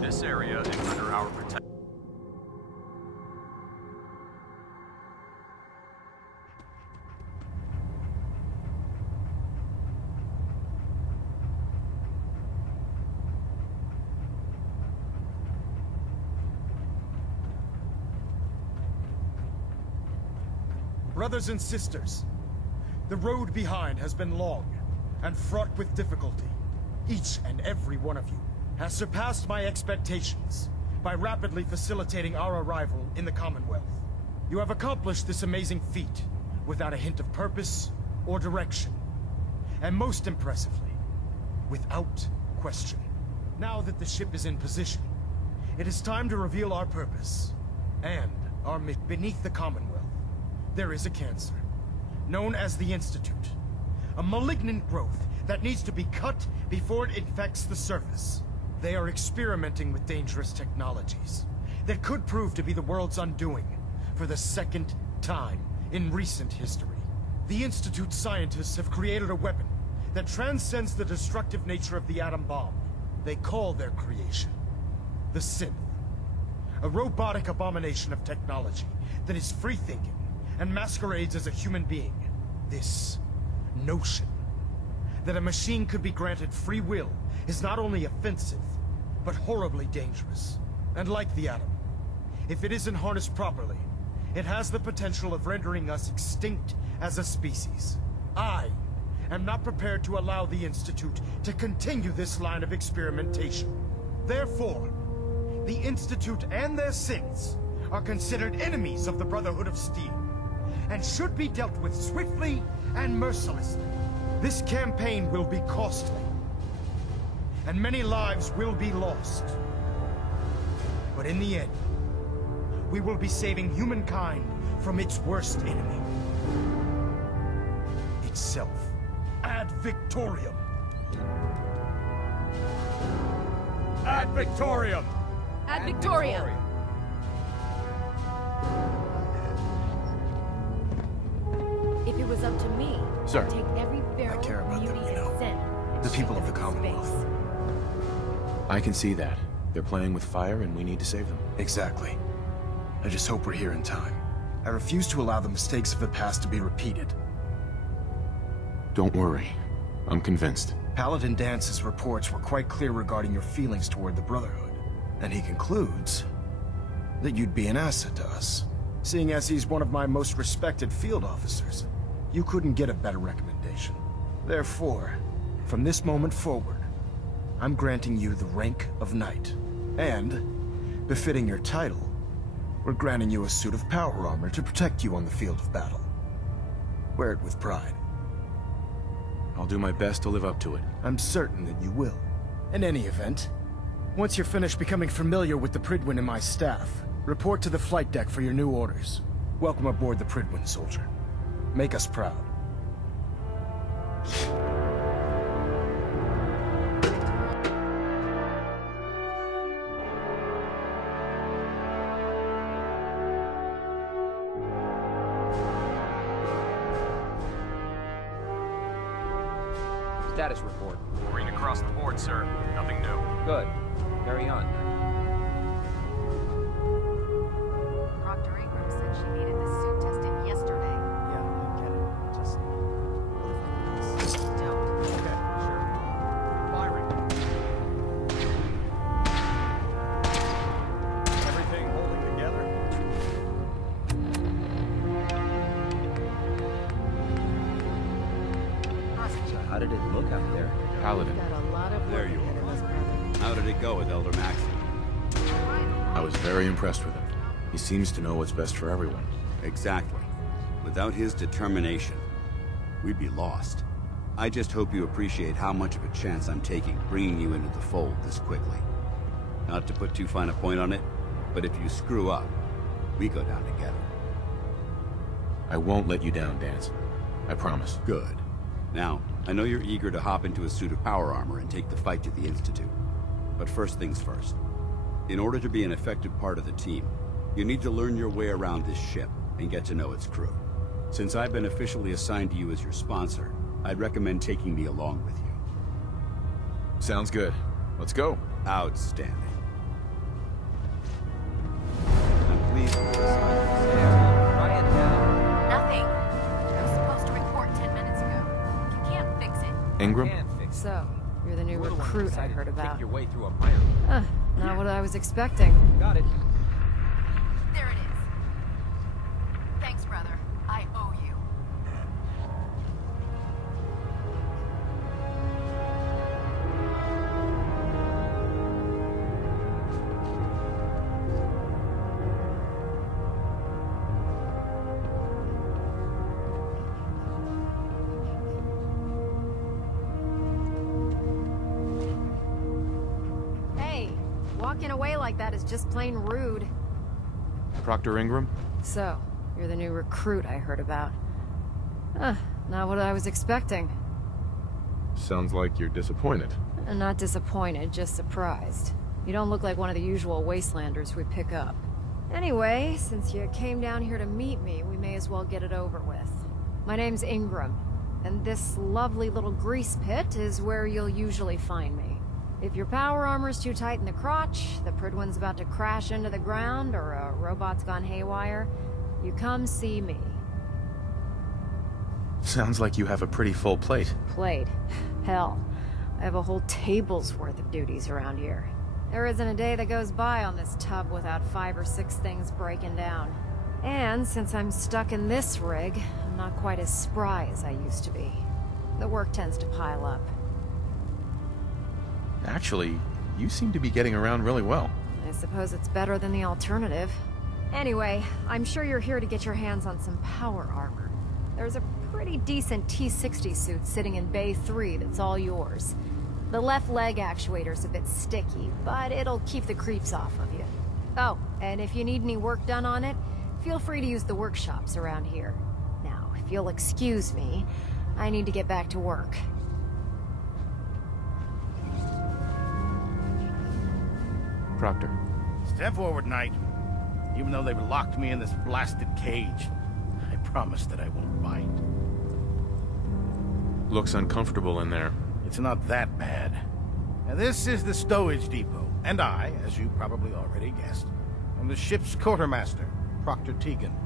This area is under our protection. Brothers and sisters, the road behind has been long and fraught with difficulty. Each and every one of you has surpassed my expectations by rapidly facilitating our arrival in the Commonwealth. You have accomplished this amazing feat without a hint of purpose or direction. And most impressively, without question. Now that the ship is in position, it is time to reveal our purpose and our mission. Beneath the Commonwealth, there is a cancer, known as the Institute. A malignant growth that needs to be cut before it infects the surface. They are experimenting with dangerous technologies that could prove to be the world's undoing for the second time in recent history. The Institute scientists have created a weapon that transcends the destructive nature of the atom bomb. They call their creation the Synth. A robotic abomination of technology that is free-thinking and masquerades as a human being. This notion that a machine could be granted free will is not only offensive, but horribly dangerous. And like the atom, if it isn't harnessed properly, it has the potential of rendering us extinct as a species. I am not prepared to allow the Institute to continue this line of experimentation. Therefore, the Institute and their synths are considered enemies of the Brotherhood of Steel, and should be dealt with swiftly and mercilessly. This campaign will be costly, and many lives will be lost. But in the end, we will be saving humankind from its worst enemy. Itself. Ad Victorium! Ad Victorium! Ad Victorium! If it was up to me, Sir. I'd take every feral care about them, beauty you and know. sin and The people shove of the it into Commonwealth. space. I can see that. They're playing with fire and we need to save them. Exactly. I just hope we're here in time. I refuse to allow the mistakes of the past to be repeated. Don't worry. I'm convinced. Paladin Dance's reports were quite clear regarding your feelings toward the Brotherhood. And he concludes that you'd be an asset to us. Seeing as he's one of my most respected field officers, you couldn't get a better recommendation. Therefore, from this moment forward, I'm granting you the rank of Knight. And, befitting your title, we're granting you a suit of power armor to protect you on the field of battle. Wear it with pride. I'll do my best to live up to it. I'm certain that you will. In any event, once you're finished becoming familiar with the Prydwen and my staff, report to the flight deck for your new orders. Welcome aboard the Prydwen, soldier. Make us proud. Status report. Green across the board, sir. Nothing new. Good. Carry on. Proctor Abrams said she needed the suit tested yesterday. Yeah, I get it. Just... Don't. Okay, sure. Firing. Everything holding together? So how did it look out there? Paladin. Got a lot of There work you ahead of us, brother. How did it go with Elder Maxi? I was very impressed with him. He seems to know what's best for everyone. Exactly. Without his determination, we'd be lost. I just hope you appreciate how much of a chance I'm taking bringing you into the fold this quickly. Not to put too fine a point on it, but if you screw up, we go down together. I won't let you down, Dance. I promise. Good. Now, I know you're eager to hop into a suit of power armor and take the fight to the Institute. But first things first. In order to be an effective part of the team, you need to learn your way around this ship and get to know its crew. Since I've been officially assigned to you as your sponsor, I'd recommend taking me along with you. Sounds good. Let's go. Outstanding. Try it now. Nothing. I was supposed to report 10 minutes ago. You can't fix it. Ingram? Can't fix it. So, you're the new You're the one who recruit I decided heard to kick about. your way through a fire. Not what I was expecting. Got it. There it is. Thanks, brother. I owe you. Hey, walking away like that is just plain rude. Proctor Ingram? So, you're the new recruit I heard about. Not what I was expecting. Sounds like you're disappointed. Not disappointed, just surprised. You don't look like one of the usual wastelanders we pick up. Anyway, since you came down here to meet me, we may as well get it over with. My name's Ingram, and this lovely little grease pit is where you'll usually find me. If your power armor's too tight in the crotch, the Prydwen's about to crash into the ground, or a robot's gone haywire, you come see me. Sounds like you have a pretty full plate. Plate. Hell, I have a whole table's worth of duties around here. There isn't a day that goes by on this tub without 5 or 6 things breaking down. And since I'm stuck in this rig, I'm not quite as spry as I used to be. The work tends to pile up. Actually, you seem to be getting around really well. I suppose it's better than the alternative. Anyway, I'm sure you're here to get your hands on some power armor. There's a pretty decent T-60 suit sitting in Bay 3 that's all yours. The left leg actuator's a bit sticky, but it'll keep the creeps off of you. Oh, and if you need any work done on it, feel free to use the workshops around here. Now, if you'll excuse me, I need to get back to work. Proctor. Step forward, Knight. Even though they've locked me in this blasted cage, I promise that I won't bite. Looks uncomfortable in there. It's not that bad. Now, this is the stowage depot, and I, as you probably already guessed, am the ship's quartermaster, Proctor Tegan.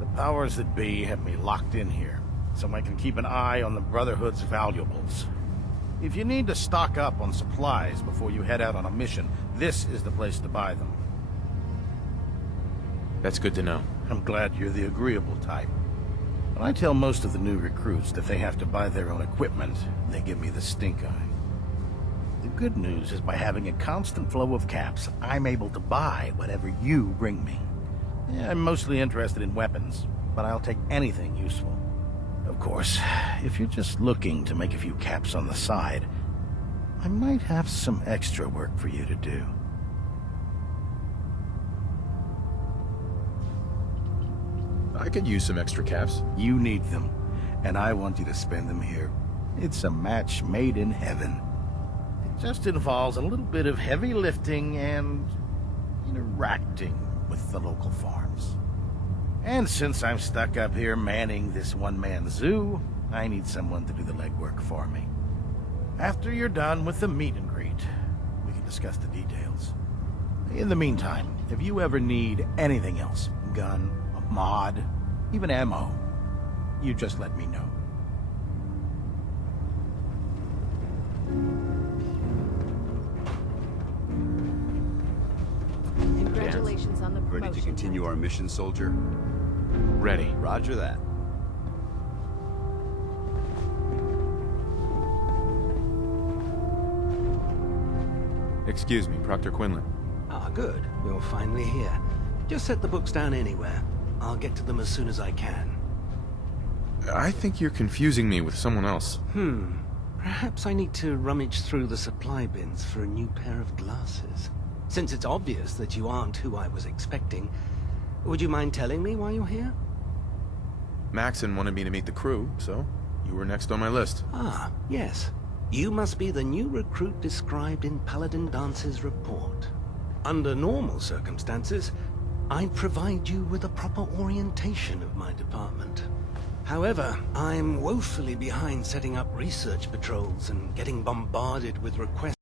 The powers that be have me locked in here, so I can keep an eye on the Brotherhood's valuables. If you need to stock up on supplies before you head out on a mission, this is the place to buy them. That's good to know. I'm glad you're the agreeable type. When I tell most of the new recruits that they have to buy their own equipment, they give me the stink eye. The good news is by having a constant flow of caps, I'm able to buy whatever you bring me. Yeah, I'm mostly interested in weapons, but I'll take anything useful. Of course, if you're just looking to make a few caps on the side, I might have some extra work for you to do. I could use some extra caps. You need them, and I want you to spend them here. It's a match made in heaven. It just involves a little bit of heavy lifting and interacting with the local farms. And since I'm stuck up here manning this one-man zoo, I need someone to do the legwork for me. After you're done with the meet and greet, we can discuss the details. In the meantime, if you ever need anything else, gun, a mod, even ammo, you just let me know. Congratulations on the promotion. Ready to continue our mission, soldier? Ready. Roger that. Excuse me, Proctor Quinlan. Ah, good. You're finally here. Just set the books down anywhere. I'll get to them as soon as I can. I think you're confusing me with someone else. Perhaps I need to rummage through the supply bins for a new pair of glasses. Since it's obvious that you aren't who I was expecting, would you mind telling me why you're here? Maxon wanted me to meet the crew, so you were next on my list. Ah, yes. You must be the new recruit described in Paladin Dance's report. Under normal circumstances, I'd provide you with a proper orientation of my department. However, I'm woefully behind setting up research patrols and getting bombarded with requests